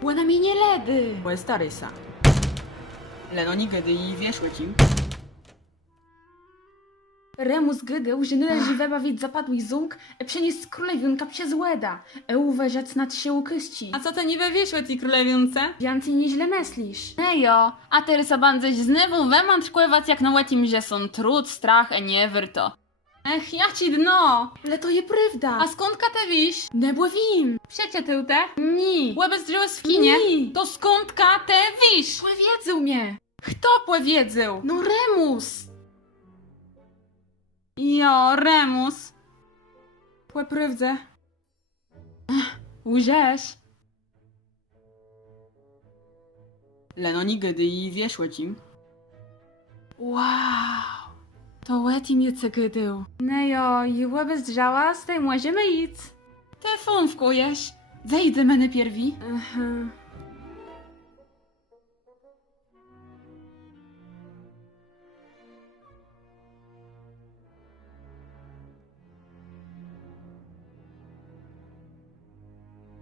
Buona minie ledy. Può stare sa. Lenonică de i wieszły kim? Remus gygeł, że nyle żyweba wiedz zapadł zung, przenieść królewionka przez łeda. Uważać nad się ukyści. A co to niby wieszły ti królewionce? Więcej nieźle myślisz. Nejo, a ty rysobandzeć znowu wemant kływać jak na łetim, że są trud, strach, nie wyrto. Ech, ja ci dno! Ale to je prawda. A skądka te wiś? Nie bławim. Przecie tyłte? Ni. Łebę zdrzęły w kinie? Ni. To skądka te wiś? Powiedzą mnie. Kto płewiedzał? No Remus. Jo, Remus. Płeprywdze. Łżesz? Lenonikę de i wieszły kim? Wow. To łetim je cegydył. Nejo, i łeby zdrzała, z tej możemy iść. Te funwkujesz. Zejdę mene pierwi. Aha.